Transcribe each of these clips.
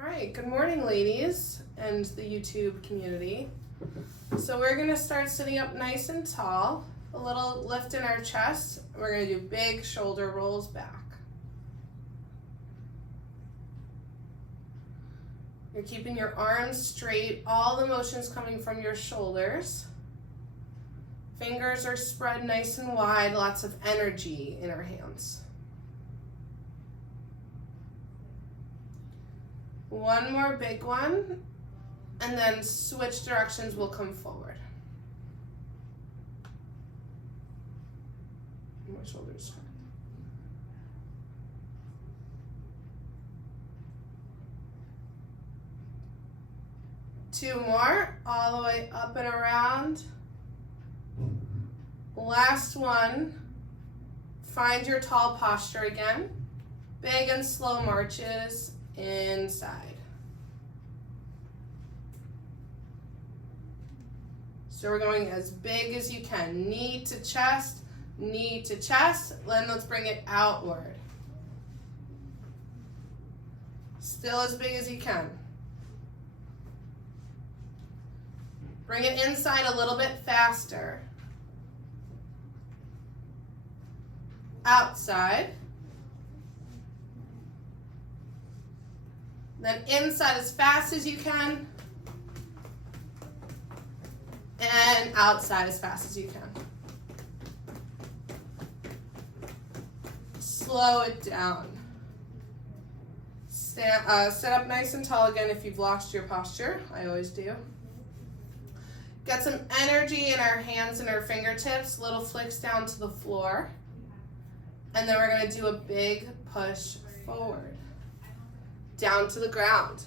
All right, good morning, ladies and the YouTube community. So we're gonna start sitting up nice and tall, a little lift in our chest. We're gonna do big shoulder rolls back. You're keeping your arms straight, all the motion's coming from your shoulders. Fingers are spread nice and wide, lots of energy in our hands. One more big one, and then switch directions, will come forward. My shoulders. Two more, all the way up and around. Last one, find your tall posture again. Big and slow marches inside. So we're going as big as you can. Knee to chest, then let's bring it outward. Still as big as you can. Bring it inside a little bit faster. Outside. Then inside as fast as you can. And outside as fast as you can. Slow it down. Sit up nice and tall again if you've lost your posture. I always do. Get some energy in our hands and our fingertips, little flicks down to the floor. And then we're gonna do a big push forward. Down to the ground.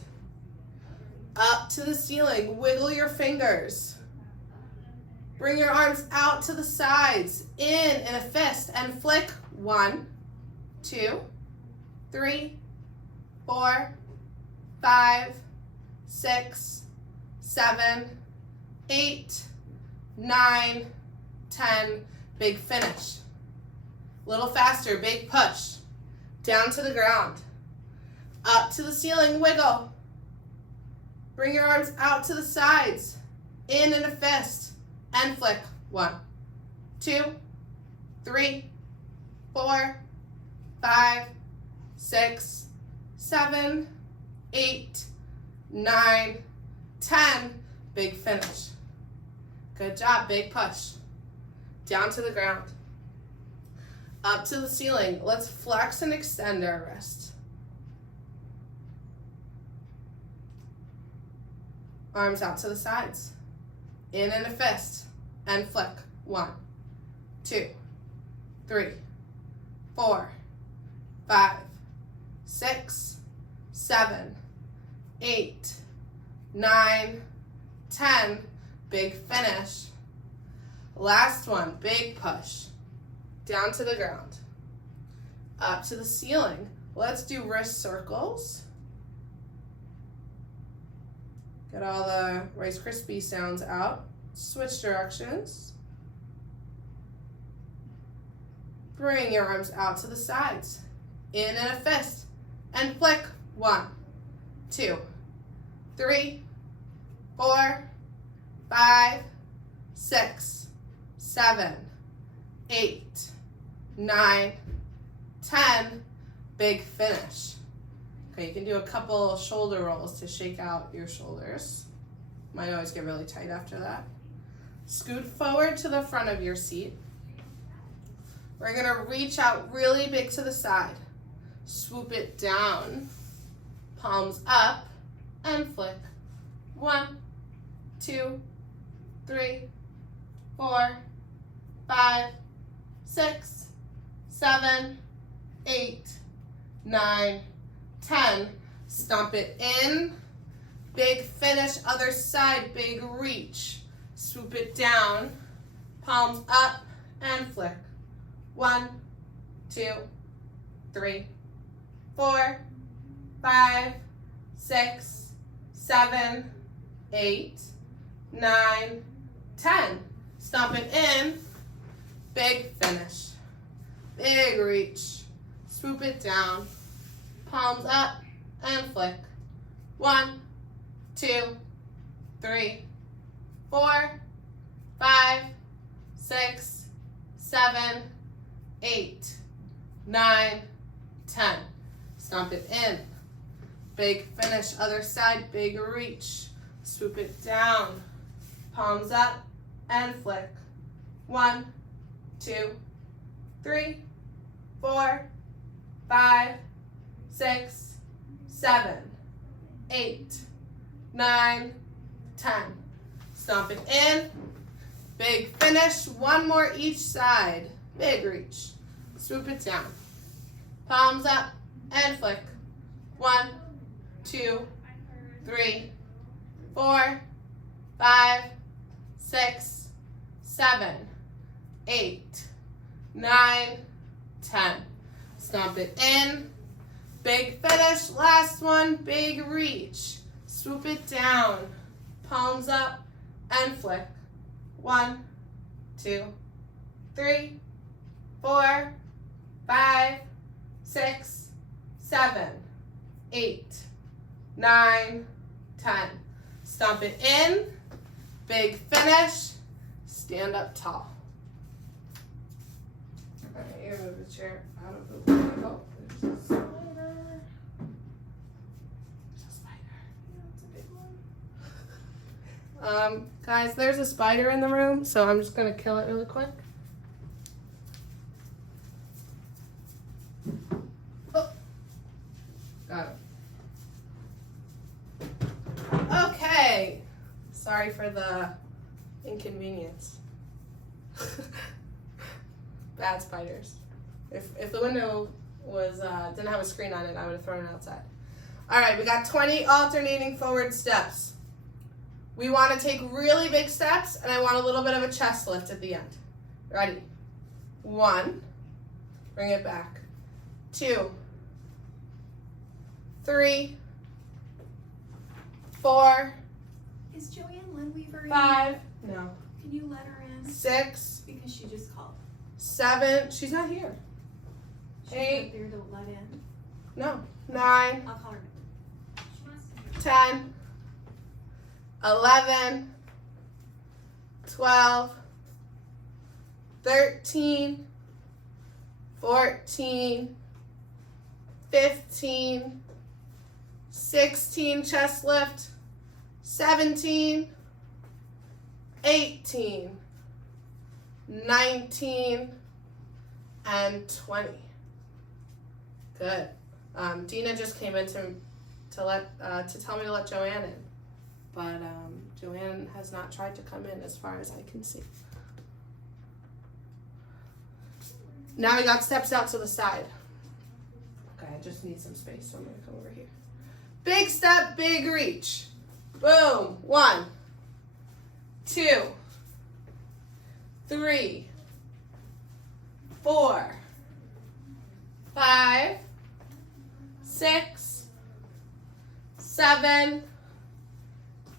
Up to the ceiling, wiggle your fingers. Bring your arms out to the sides, in a fist, and flick. 1, 2, 3, 4, 5, 6, 7, 8, 9, 10, big finish. Little faster, big push. Down to the ground. Up to the ceiling, wiggle. Bring your arms out to the sides, in a fist, and flick. 1, 2, 3, 4, 5, 6, 7, 8, 9, 10, big finish. Good job, big push. Down to the ground. Up to the ceiling. Let's flex and extend our wrist. Arms out to the sides. In a fist. And flick. 1, 2, 3, 4, 5, 6, 7, 8, 9, 10. Big finish. Last one. Big push. Down to the ground. Up to the ceiling. Let's do wrist circles. Get all the Rice Krispie sounds out. Switch directions. Bring your arms out to the sides. In a fist. And flick. 1, 2, 3, 4, 5, 6, 7, 8, 9, 10, big finish. Okay, you can do a couple shoulder rolls to shake out your shoulders. Might always get really tight after that. Scoot forward to the front of your seat. We're gonna reach out really big to the side. Swoop it down, palms up, and flick. 1, 2, 3, 4, 5, 6, 7, 8, 9, 10. Stomp it in. Big finish, other side, big reach. Swoop it down, palms up, and flick. 1, 2, 3, 4, 5, 6, 7, 8, 9, 10. Stomp it in. Big finish. Big reach. Swoop it down. Palms up and flick. 1, 2, 3, 4, 5, 6, 7, 8, 9, 10. Stomp it in. Big finish. Other side, big reach. Swoop it down. Palms up and flick. 1, 2, 3, 4, 5, 6, 7, 8, 9, 10. Stomp it in. Big finish. One more each side. Big reach. Swoop it down. Palms up and flick. 1, 2, 3, 4, 5, 6, 7, 8, 9, 10. Stomp it in. Big finish. Last one. Big reach. Swoop it down. Palms up and flick. 1, 2, 3, 4, 5, 6, 7, 8, 9, 10. Stomp it in. Big finish. Stand up tall. All right, you're gonna move the chair out of the way. Oh, there's a spider. There's a spider. Yeah, it's a big one. Guys, there's a spider in the room, so I'm just gonna kill it really quick. Oh, got it. Okay. Sorry for the inconvenience. Bad spiders. If the window was didn't have a screen on it, I would have thrown it outside. All right, we got 20 alternating forward steps. We want to take really big steps, and I want a little bit of a chest lift at the end. Ready? 1. Bring it back. 2. 3. 4. Is Joanne Lindweaver in? 5. No. Can you let her in? 6. Because she just called. 7. She's not here. She's 8. right there to let in. No. 9. I'll call her. 10. 11. 12. 13. 14. 15. 16. Chest lift. 17. 18. 19. And 20. Good. Dina just came in to tell me to let Joanne in, but Joanne has not tried to come in as far as I can see. Now we got steps out to the side. Okay, I just need some space, so I'm gonna come over here. Big step, big reach. Boom. 1, 2, 3, 4, 5, 6, 7,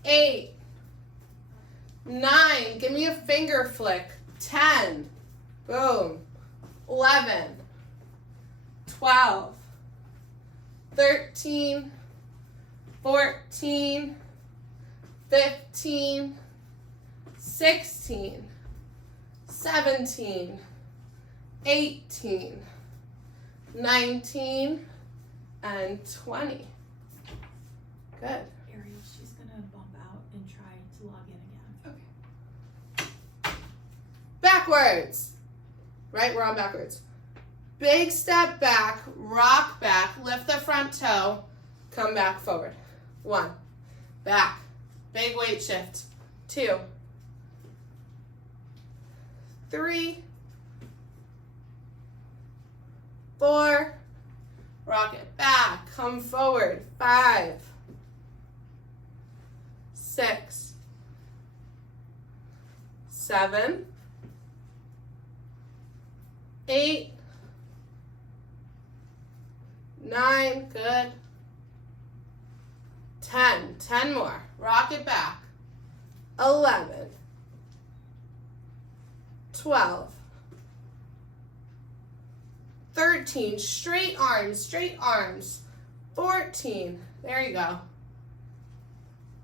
8, 9. Give me a finger flick. 10. Boom. 11, 12, 13, 14, 15, 16, 17, 18, 19, and 20. Good. Ariel, she's going to bump out and try to log in again. Okay. Backwards. Right, we're on backwards. Big step back, rock back, lift the front toe, come back forward. 1, back, big weight shift. 2, 3, 4, rock it back, come forward. 5, 6, 7, 8, 9, good. 10, 10 more. Rock it back. 11, 12, 13, straight arms, 14, there you go.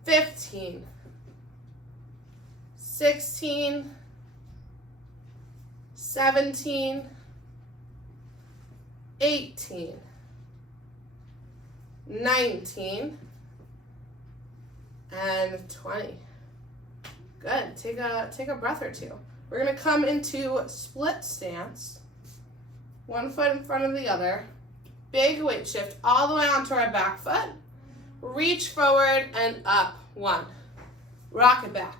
15, 16, 17, 18, 19, and 20. Good. Take a breath or two. We're gonna come into split stance. One foot in front of the other. Big weight shift all the way onto our back foot. Reach forward and up. 1. Rock it back.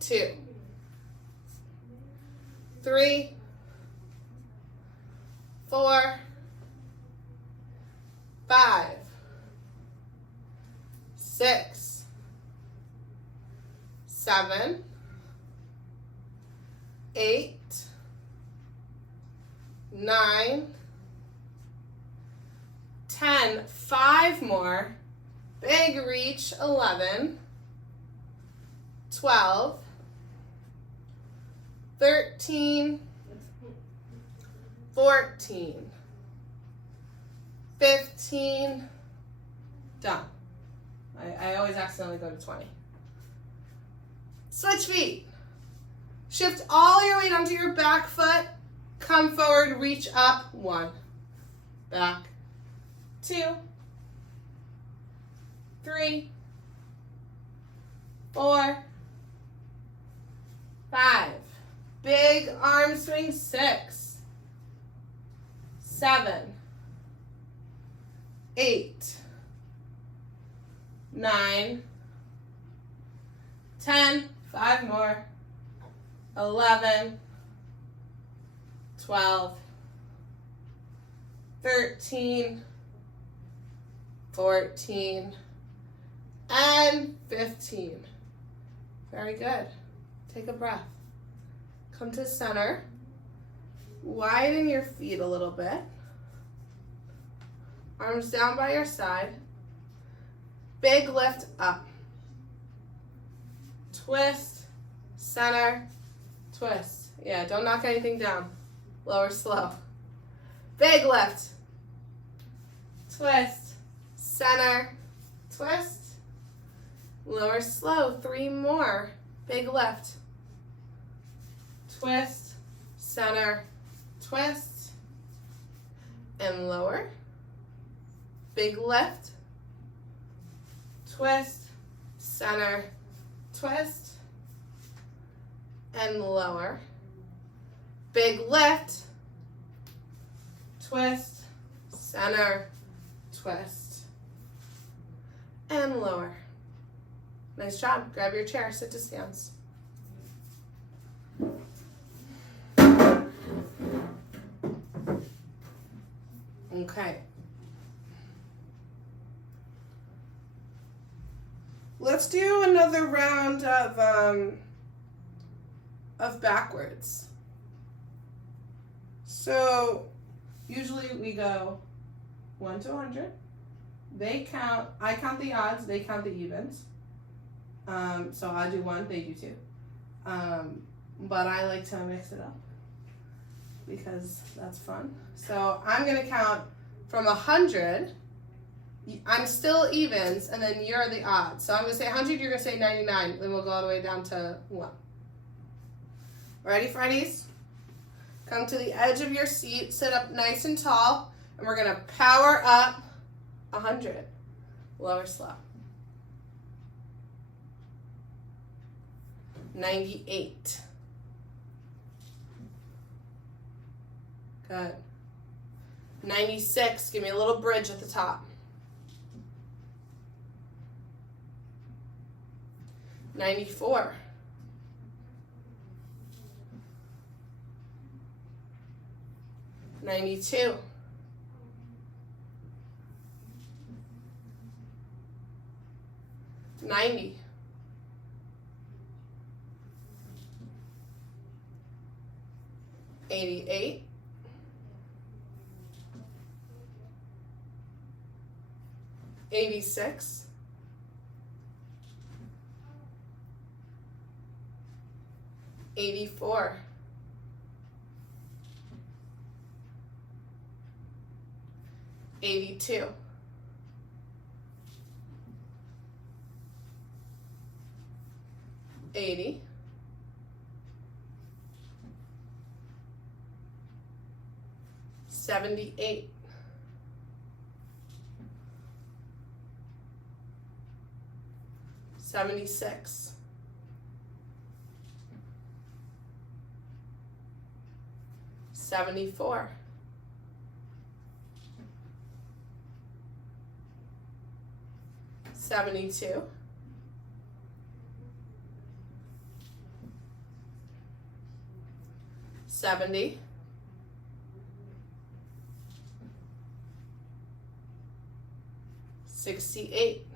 2. 3. 4. 5. 6. 7. 8. 9. 10. 5 more. Big reach. 11. 12. 13. 14. 15. Done. I always accidentally go to 20. Switch feet. Shift all your weight onto your back foot. Come forward, reach up. 1. Back. 2. 3. 4. 5. Big arm swing. 6. 7. 8. 9. 10. 5 more. 11. 12. 13. 14. And 15. Very good. Take a breath. Come to center. Widen your feet a little bit. Arms down by your side. Big lift up. Twist, center, twist. Yeah, don't knock anything down. Lower slow. Big lift. Twist, center, twist. Lower slow. 3 more. Big lift. Twist, center, twist. And lower. Big lift. Twist, center, twist. And lower. Big lift. Twist, center, twist. And lower. Nice job. Grab your chair, sit to stance. Okay. Let's do another round of backwards. So usually we go 1 to 100. I count the odds, they count the evens. So I do 1, they do 2. But I like to mix it up because that's fun. So I'm gonna count from 100. I'm still evens, and then you're the odds. So I'm gonna say 100, you're gonna say 99, then we'll go all the way down to 1. Ready, Freddies? Come to the edge of your seat, sit up nice and tall, and we're gonna power up 100. Lower slow. 98. Good. 96. Give me a little bridge at the top. 94. 92. 90. 88. 86. 84. 82. 80. 78. 76. 74. 72. 70. 68.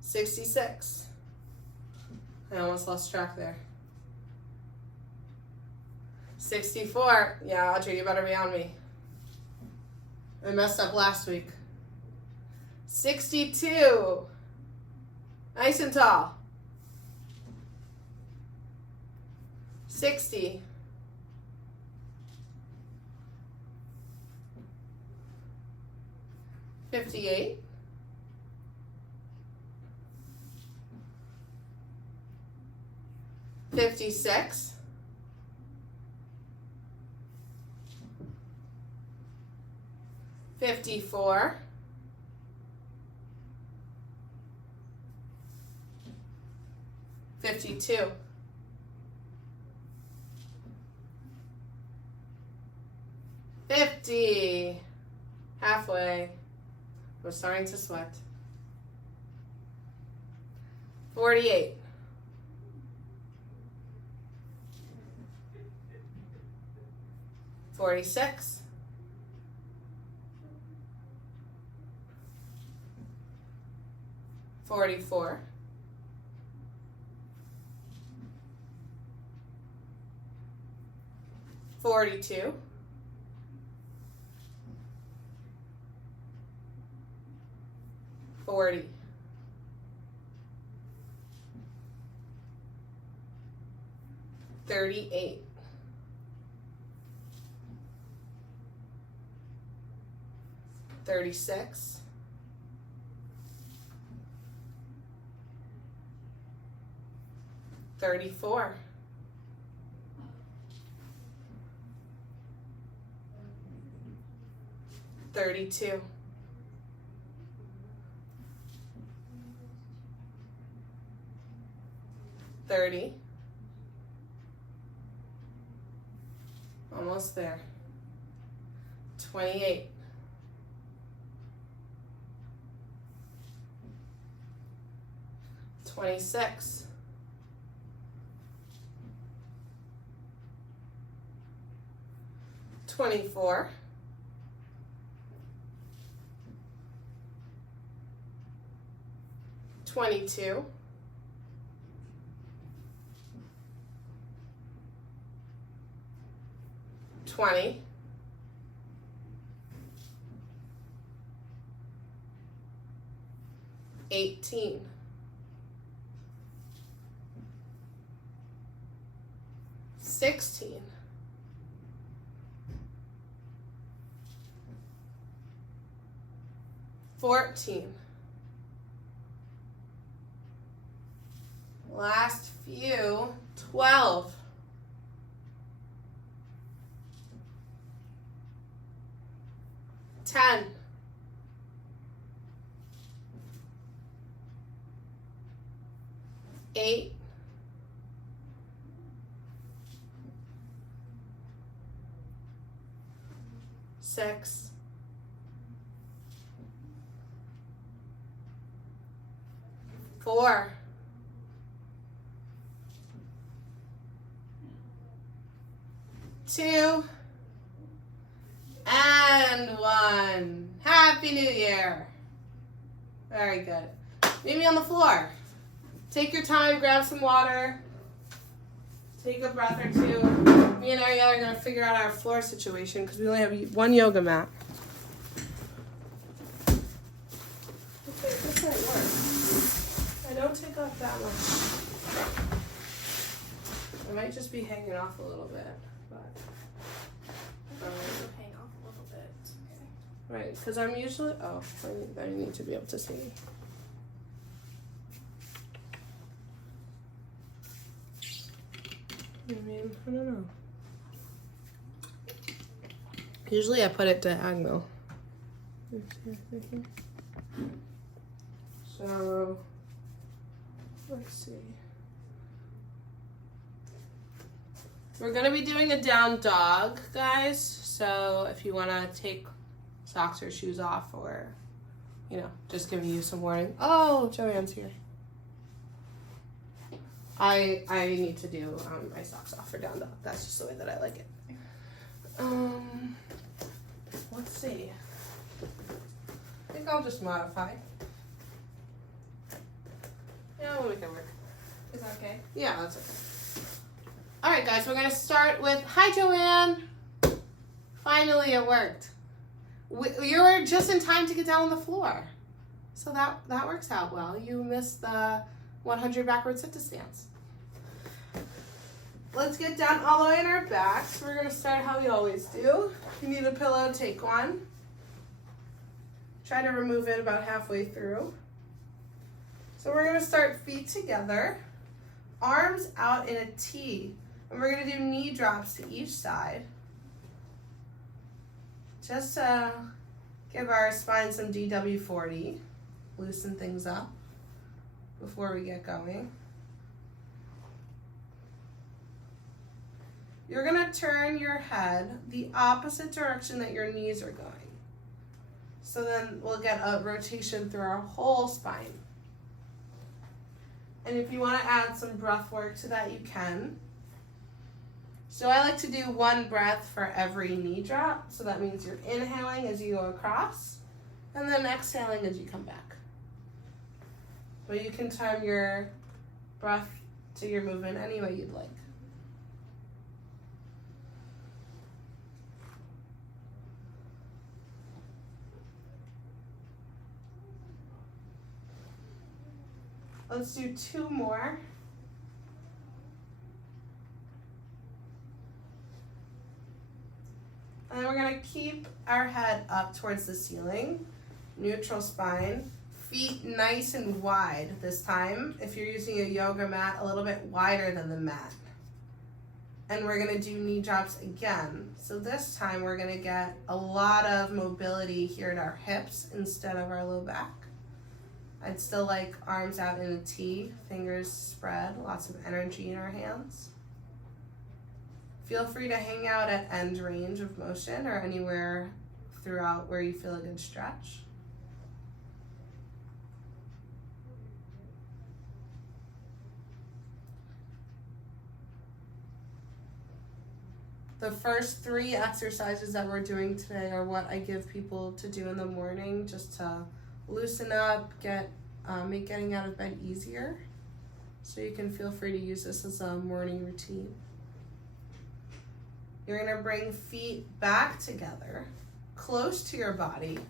66. I almost lost track there. 64. Yeah, Audrey, you better be on me. I messed up last week. 62. Nice and tall. 60. 58. 56. 54. 52. 50. Halfway. We're starting to sweat. 48. 46. 44. 42. 40. 38. 36. 34. 32. 30. Almost there. 28. 26. 24. 22. 20. 18. 16. 14. Last few. 12. 10. 8. 6. 4. 2. And 1. Happy New Year. Very good. Meet me on the floor. Take your time, grab some water. Take a breath or two. Me and Ariel are going to figure out our floor situation because we only have one yoga mat. Okay, this might work. I don't take off that much. I might just be hanging off a little bit, but Hang off a little bit. Okay. Right, because I'm usually, I need to be able to see. I mean, I don't know. Usually I put it diagonal. So, let's see. We're gonna be doing a down dog, guys. So if you wanna take socks or shoes off, or, you know, just giving you some warning. Oh, Joanne's here. I need to do my socks off for down dog. That's just the way that I like it. Let's see. I think I'll just modify. Yeah, we'll make it work. Is that okay? Yeah, that's okay. All right, guys, we're gonna start with, hi, Joanne. Finally, it worked. You were just in time to get down on the floor. So that works out well. You missed the 100 backward sit to stance. Let's get down all the way on our backs. We're gonna start how we always do. If you need a pillow, take one. Try to remove it about halfway through. So we're gonna start feet together, arms out in a T. And we're gonna do knee drops to each side. Just to give our spine some DW40, loosen things up before we get going. You're gonna turn your head the opposite direction that your knees are going. So then we'll get a rotation through our whole spine. And if you wanna add some breath work to that, you can. So I like to do one breath for every knee drop. So that means you're inhaling as you go across and then exhaling as you come back. But you can time your breath to your movement any way you'd like. Let's do 2 more. And then we're gonna keep our head up towards the ceiling, neutral spine, feet nice and wide this time. If you're using a yoga mat, a little bit wider than the mat. And we're gonna do knee drops again. So this time we're gonna get a lot of mobility here in our hips instead of our low back. I'd still like arms out in a T, fingers spread, lots of energy in our hands. Feel free to hang out at end range of motion or anywhere throughout where you feel a good stretch. The first 3 exercises that we're doing today are what I give people to do in the morning just to loosen up, make getting out of bed easier. So you can feel free to use this as a morning routine. You're gonna bring feet back together, close to your body.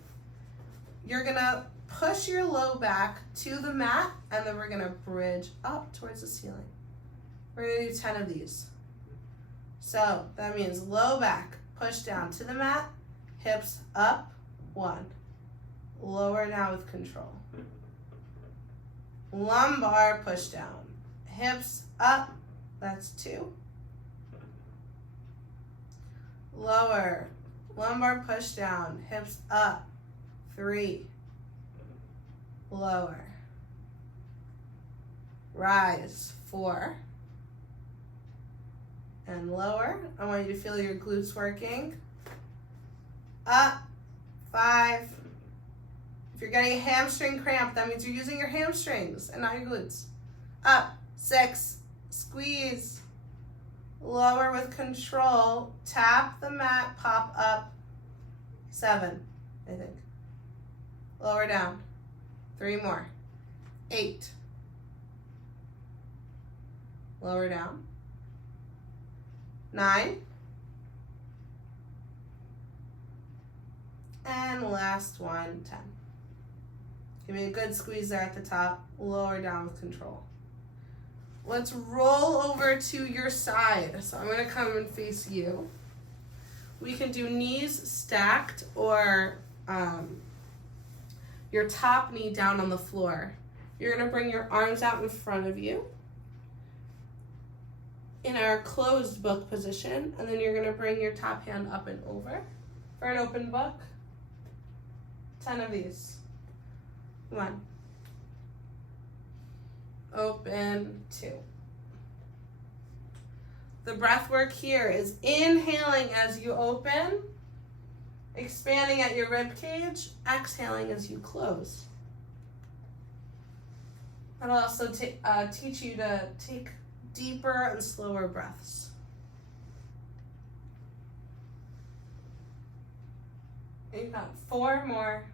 You're gonna push your low back to the mat, and then we're gonna bridge up towards the ceiling. We're gonna do 10 of these. So that means low back, push down to the mat, hips up, 1. Lower now with control. Lumbar push down, hips up, that's 2. Lower, lumbar push down, hips up, 3. Lower. Rise, 4. And lower. I want you to feel your glutes working. Up, 5. If you're getting a hamstring cramp, that means you're using your hamstrings and not your glutes. Up, 6. Squeeze. Lower with control. Tap the mat, pop up. 7, I think. Lower down. 3 more. 8. Lower down. 9. And last one, 10. Give me a good squeeze there at the top. Lower down with control. Let's roll over to your side. So I'm gonna come and face you. We can do knees stacked or your top knee down on the floor. You're gonna bring your arms out in front of you in our closed book position, and then you're gonna bring your top hand up and over for an open book. 10 of these. 1. Open. 2. The breath work here is inhaling as you open, expanding at your rib cage, exhaling as you close. That'll also teach you to take deeper and slower breaths. You've got 4 more.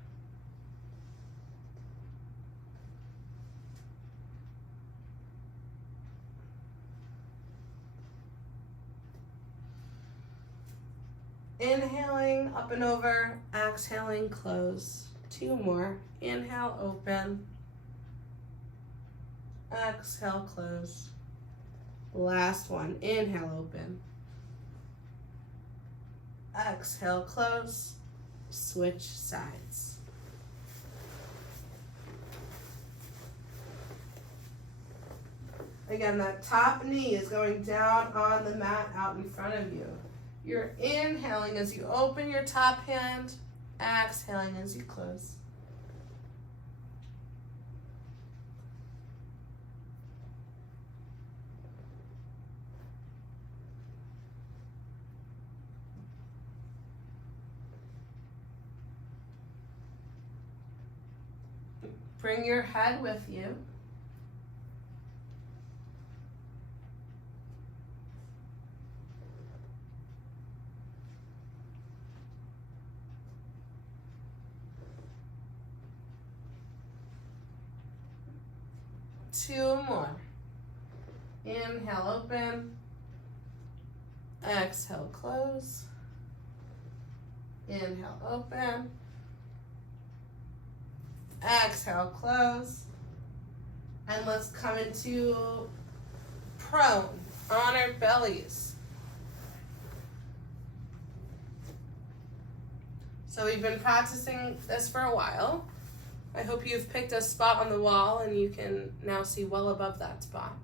Inhaling, up and over, exhaling, close. 2 more. Inhale, open. Exhale, close. Last one. Inhale, open. Exhale, close. Switch sides. Again, that top knee is going down on the mat out in front of you. You're inhaling as you open your top hand, exhaling as you close. Bring your head with you. Two more. Inhale, open. Exhale, close. Inhale, open. Exhale, close. And let's come into prone on our bellies. So we've been practicing this for a while. I hope you've picked a spot on the wall and you can now see well above that spot.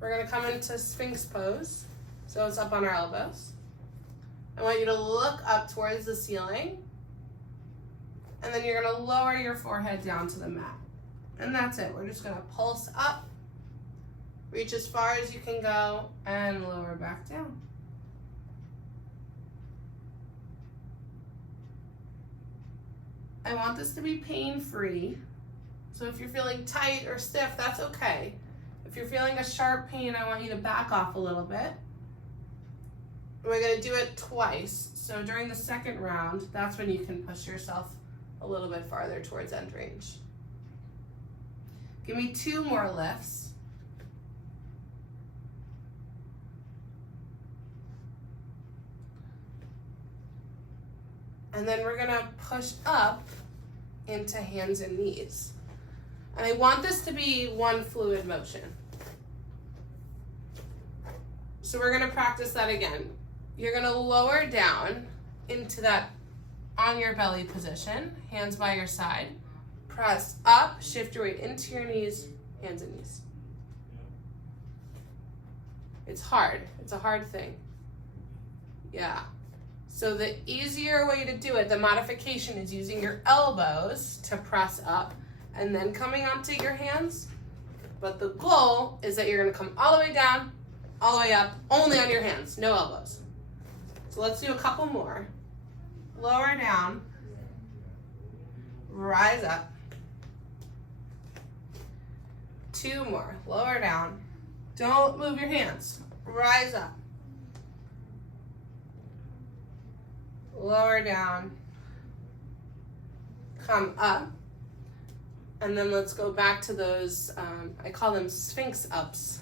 We're gonna come into Sphinx pose. So it's up on our elbows. I want you to look up towards the ceiling, and then you're gonna lower your forehead down to the mat. And that's it. We're just gonna pulse up, reach as far as you can go, and lower back down. I want this to be pain-free. So if you're feeling tight or stiff, that's okay. If you're feeling a sharp pain, I want you to back off a little bit. We're gonna do it twice. So during the second round, that's when you can push yourself a little bit farther towards end range. Give me 2 more lifts. And then we're gonna push up into hands and knees. And I want this to be one fluid motion. So we're gonna practice that again. You're gonna lower down into that on your belly position, hands by your side. Press up, shift your weight into your knees, hands and knees. It's hard, it's a hard thing. Yeah. So the easier way to do it, the modification is using your elbows to press up and then coming onto your hands. But the goal is that you're gonna come all the way down, all the way up, only on your hands, no elbows. So let's do a couple more. Lower down, rise up. 2 more, lower down. Don't move your hands, rise up. Lower down, come up, and then let's go back to those, I call them Sphinx ups,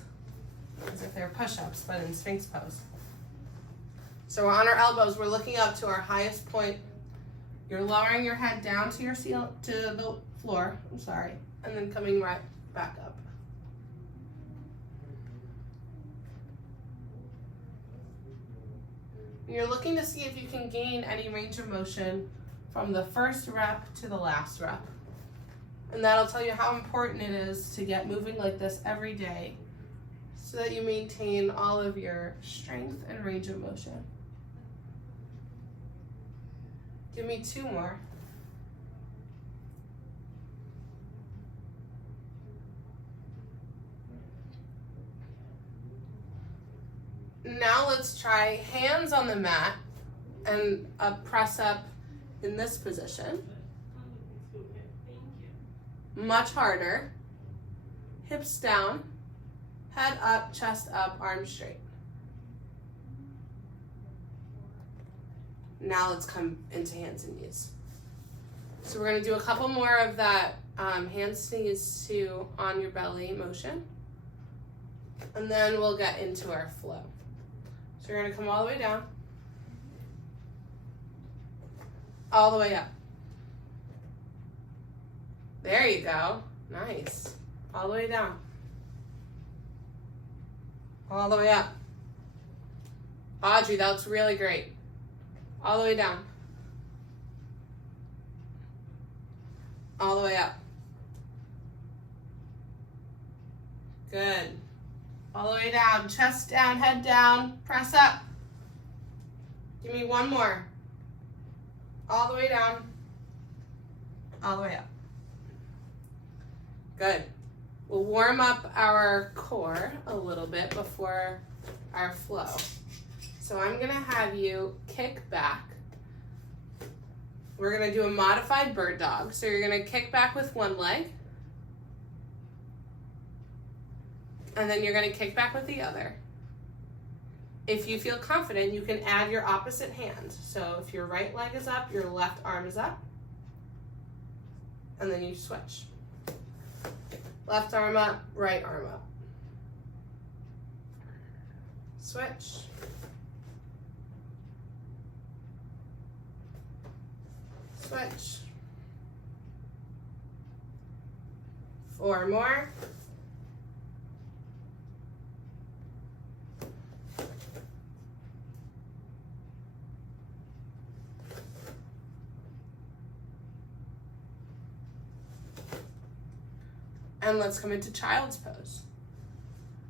as if they're push-ups, but in Sphinx pose. So we're on our elbows, we're looking up to our highest point. You're lowering your head down to the floor, and then coming right back up. You're looking to see if you can gain any range of motion from the first rep to the last rep. And that'll tell you how important it is to get moving like this every day so that you maintain all of your strength and range of motion. Give me 2 more. Now let's try hands on the mat and a press up in this position. Much harder. Hips down, head up, chest up, arms straight. Now let's come into hands and knees. So we're gonna do a couple more of that hands to knees to on your belly motion. And then we'll get into our flow. So you're gonna come all the way down, all the way up. There you go, nice. All the way down, all the way up. Audrey, that looks really great. All the way down, all the way up. Good. All the way down, chest down, head down, press up. Give me 1 more. All the way down, all the way up. Good. We'll warm up our core a little bit before our flow. So I'm gonna have you kick back. We're gonna do a modified bird dog. So you're gonna kick back with 1 leg, and then you're gonna kick back with the other. If you feel confident, you can add your opposite hand. So if your right leg is up, your left arm is up, and then you switch. Left arm up, right arm up. Switch. Switch. 4 more. And let's come into child's pose.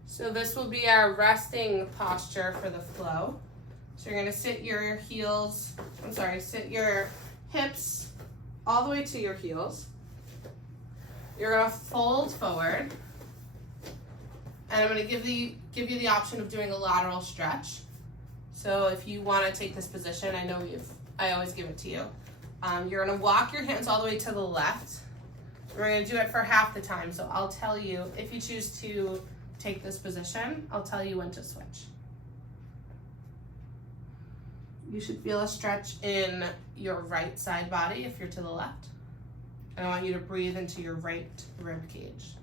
So this will be our resting posture for the flow. So you're gonna sit your sit your hips all the way to your heels. You're gonna fold forward. And I'm gonna give you the option of doing a lateral stretch. So if you wanna take this position, I always give it to you. You're gonna walk your hands all the way to the left. We're gonna do it for half the time. So I'll tell you, if you choose to take this position, I'll tell you when to switch. You should feel a stretch in your right side body if you're to the left. And I want you to breathe into your right rib cage.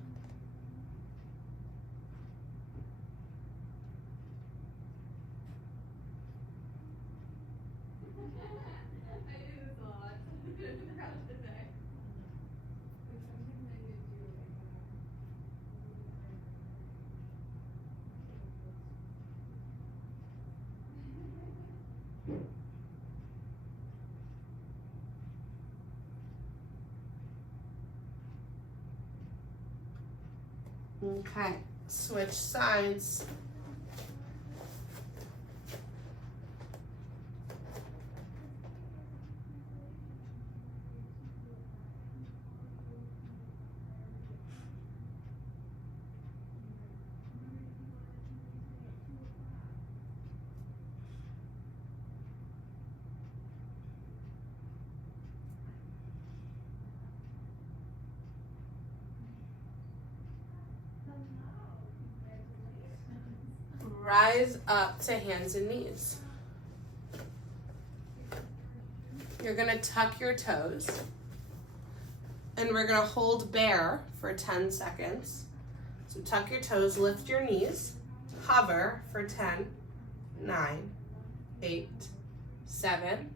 Okay, switch sides. Rise up to hands and knees. You're gonna tuck your toes, and we're gonna hold bear for 10 seconds. So tuck your toes, lift your knees, hover for 10, 9, 8, 7,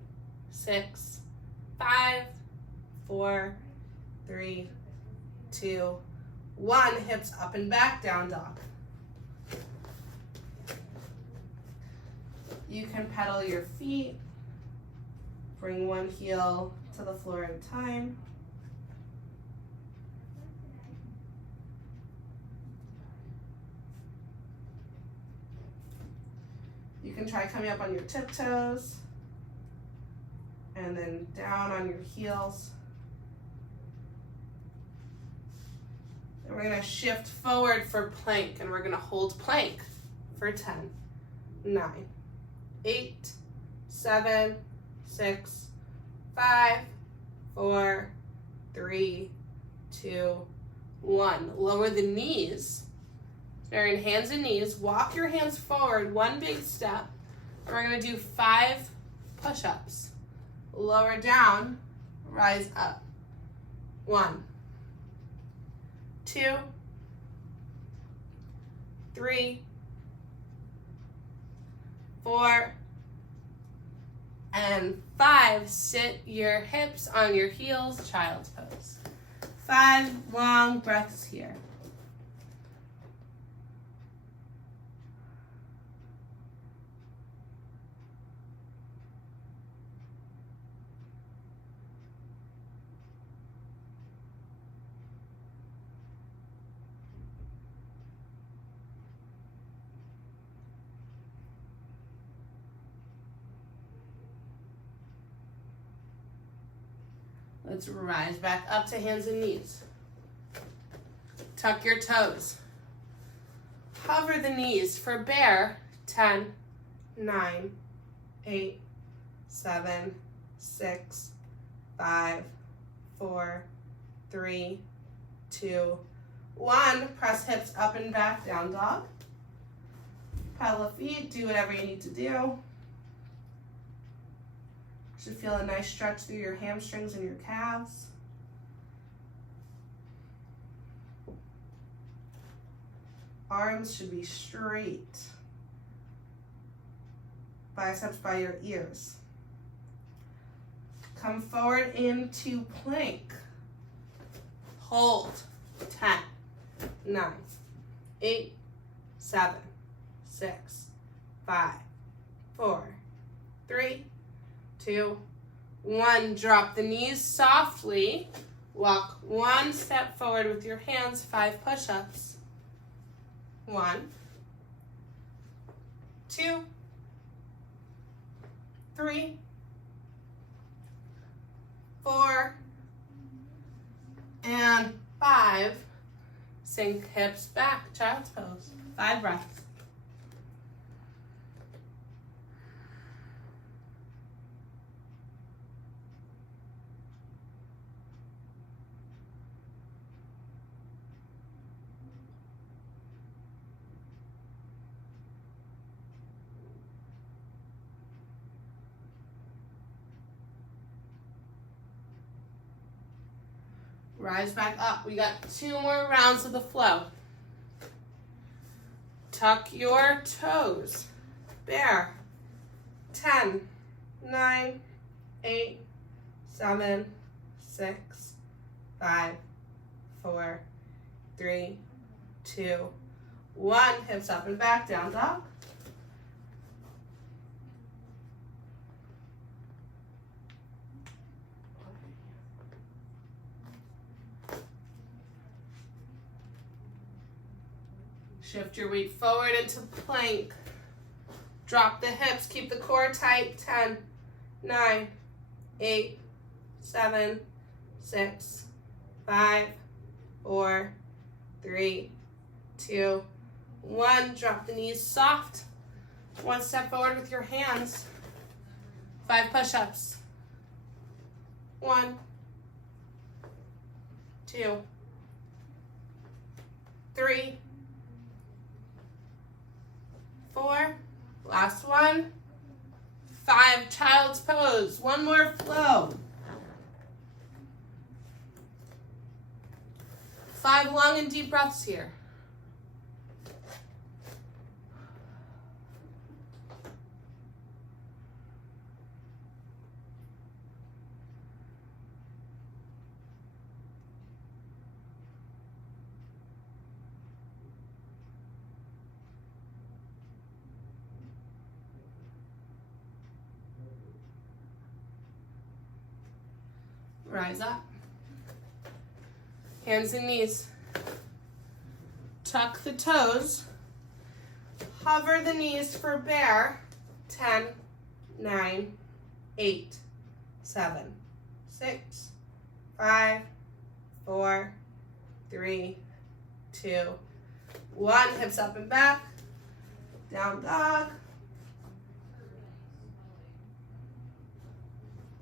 6, 5, 4, 3, 2, 1. Hips up and back, down dog. You can pedal your feet. Bring one heel to the floor at a time. You can try coming up on your tiptoes and then down on your heels. And we're gonna shift forward for plank, and we're gonna hold plank for 10, 9, 8, 7, 6, 5, 4, 3, 2, 1. Lower the knees. You're in hands and knees. Walk your hands forward, one big step. And we're gonna do 5 push-ups. Lower down, rise up. 1, 2, 3, 4, and 5. Sit your hips on your heels, child's pose. 5 long breaths here. Let's rise back up to hands and knees. Tuck your toes. Hover the knees for bear. 10, 9, 8, 7, 6, 5, 4, 3, 2, 1. Press hips up and back, down dog. Pedal the feet, do whatever you need to do. Should feel a nice stretch through your hamstrings and your calves. Arms should be straight. Biceps by your ears. Come forward into plank. Hold. 10, 9, 8, 7, 6, 5, 4, 3, 2, 1. Drop the knees softly. Walk one step forward with your hands. 5 push-ups. 1, 2, 3, 4, and 5. Sink hips back, child's pose. 5 breaths. Rise back up. We got 2 more rounds of the flow. Tuck your toes. Bear. 10, 9, 8, 7, 6, 5, 4, 3, 2, 1. Hips up and back, down dog. Shift your weight forward into plank. Drop the hips, keep the core tight. 10, 9, 8, 7, 6, 5, 4, 3, 2, 1. Drop the knees soft. 1 step forward with your hands. 5 push-ups. 1, 2, 3, 4, last one, 5, child's pose. 1 more flow. 5 long and deep breaths here. Rise up. Hands and knees. Tuck the toes. Hover the knees for bear. 10, 9, 8, 7, 6, 5, 4, 3, 2, 1. Hips up and back. Down dog.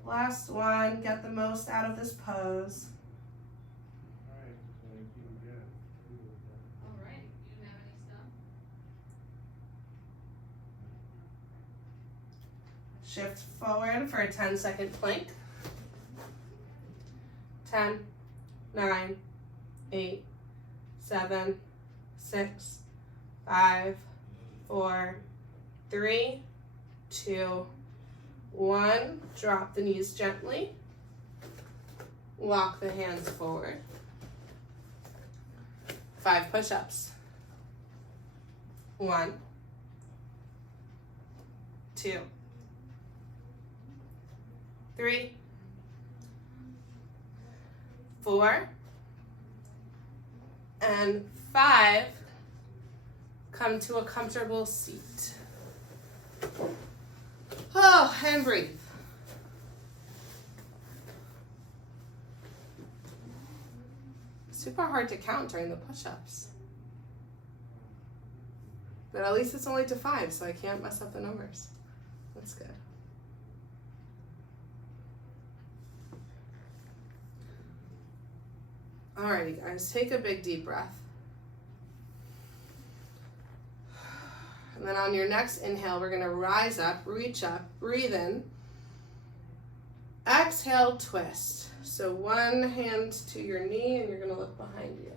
Last one. Get the most out of this pose. Shift forward for a 10-second plank. 10, 9, 8, 7, 6, 5, 4, 3, 2, 1. Drop the knees gently. Walk the hands forward. 5 push-ups. 1, 2, 3, 4, and 5. Come to a comfortable seat. Oh, and breathe. Super hard to count during the push-ups. But at least it's only to 5, so I can't mess up the numbers. That's good. Alrighty, guys, take a big deep breath. And then on your next inhale, we're gonna rise up, reach up, breathe in. Exhale, twist. So one hand to your knee and you're gonna look behind you.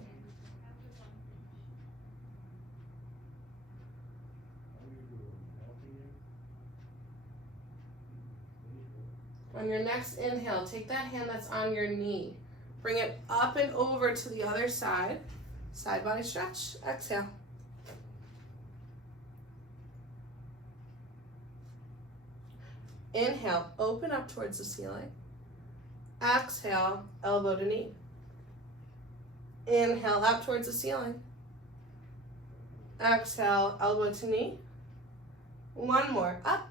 On your next inhale, take that hand that's on your knee. Bring it up and over to the other side. Side body stretch. Exhale. Inhale, open up towards the ceiling. Exhale, elbow to knee. Inhale, up towards the ceiling. Exhale, elbow to knee. One more, up.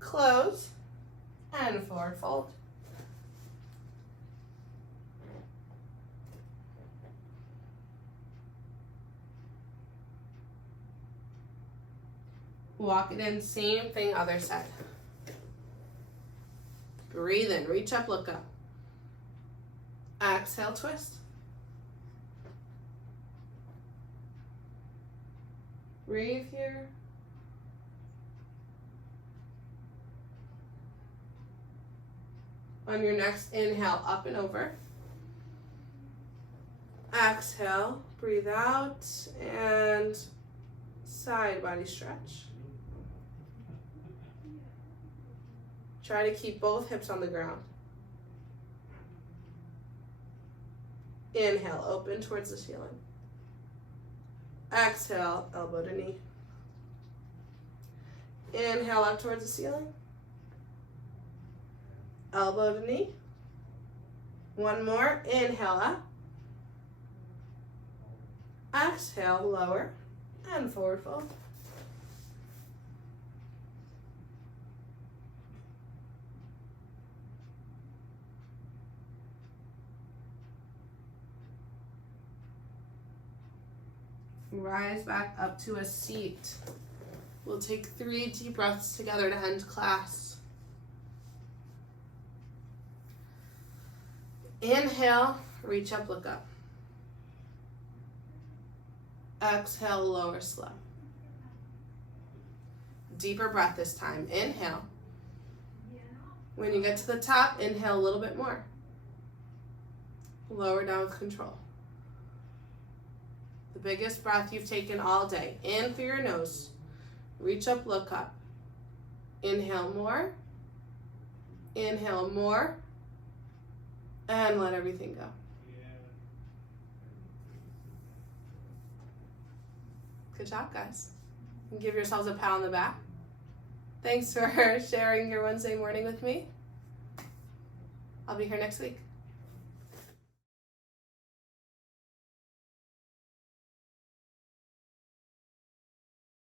Close, and forward fold. Walk it in, same thing, other side. Breathe in, reach up, look up. Exhale, twist. Breathe here. On your next inhale, up and over. Exhale, breathe out, and side body stretch. Try to keep both hips on the ground. Inhale, open towards the ceiling. Exhale, elbow to knee. Inhale, up towards the ceiling. Elbow to knee. One more. Inhale, up. Exhale, lower, and forward fold. Rise back up to a seat. We'll take 3 deep breaths together to end class. Inhale, reach up, look up. Exhale, lower, slow. Deeper breath this time. Inhale. When you get to the top, inhale a little bit more. Lower down with control. The biggest breath you've taken all day. In through your nose. Reach up, look up. Inhale more. Inhale more. And let everything go. Good job, guys. And give yourselves a pat on the back. Thanks for sharing your Wednesday morning with me. I'll be here next week.